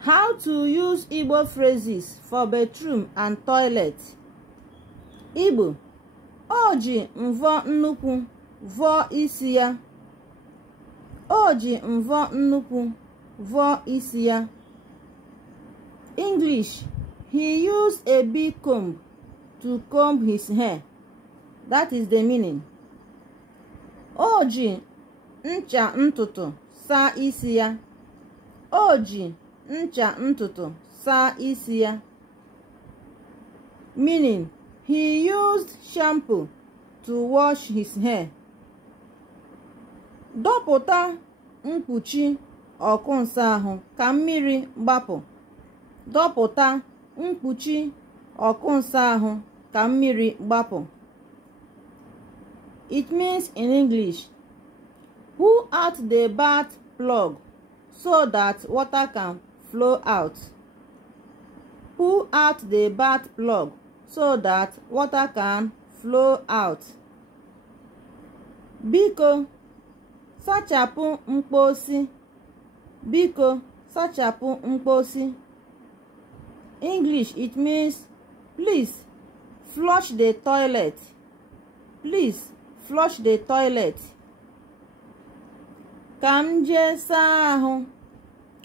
How to use Igbo phrases for bathroom and toilet. Igbo: o ji mvọ nnukwu vọọ isi ya. O ji mvọ nnukwu vọọ isi ya. English: he used a big comb to comb his hair. That is the meaning. O ji ncha ntutu saa isi ya. O ji ncha ntutu saa isi ya. Meaning, he used shampoo to wash his hair. Dọpụta mkpuchi ọkụnsa ahụ ka mmiri gbapụ. Dọpụta mkpuchi ọkụnsa ahụ ka mmiri gbapụ. It means in English, pull out the bath plug so that water can flow out. Pull out the bath plug so that water can flow out. Biko, sachapụ mkposi. Biko, sachapụ mkposi. English, it means, please flush the toilet. Please flush the toilet. Ka m jee saa ahụ.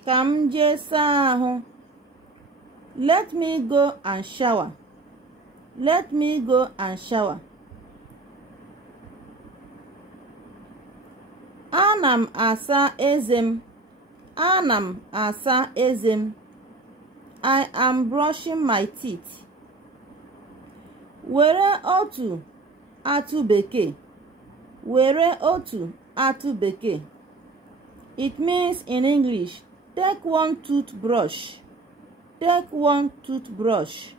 Ka m jee saa ahụ. Let me go and shower. Let me go and shower. Ana m asa eze m. Ana m asa eze m. I am brushing my teeth. Were otu atụ bekee. Were otu atụ bekee. It means in English, take one toothbrush. Take one toothbrush.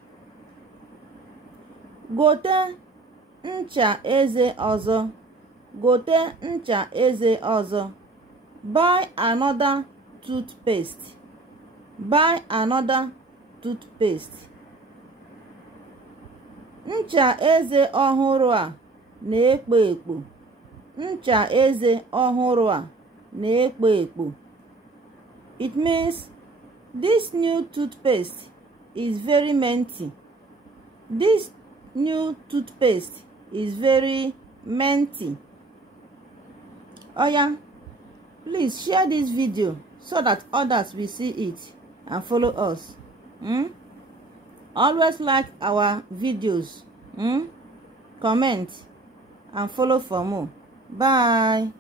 Gote ncha eze ọzọ. Gote ncha eze ọzọ. Buy another toothpaste. Buy another toothpaste. Ncha eze ọhụrụ a na-ekpo ekpo. Ncha eze ọhụrụ a na-ekpo ekpo. It means this new toothpaste is very minty. This new toothpaste is very minty. Oh yeah, please share this video so that others will see it and follow us. Always like our videos. Comment and follow for more. Bye.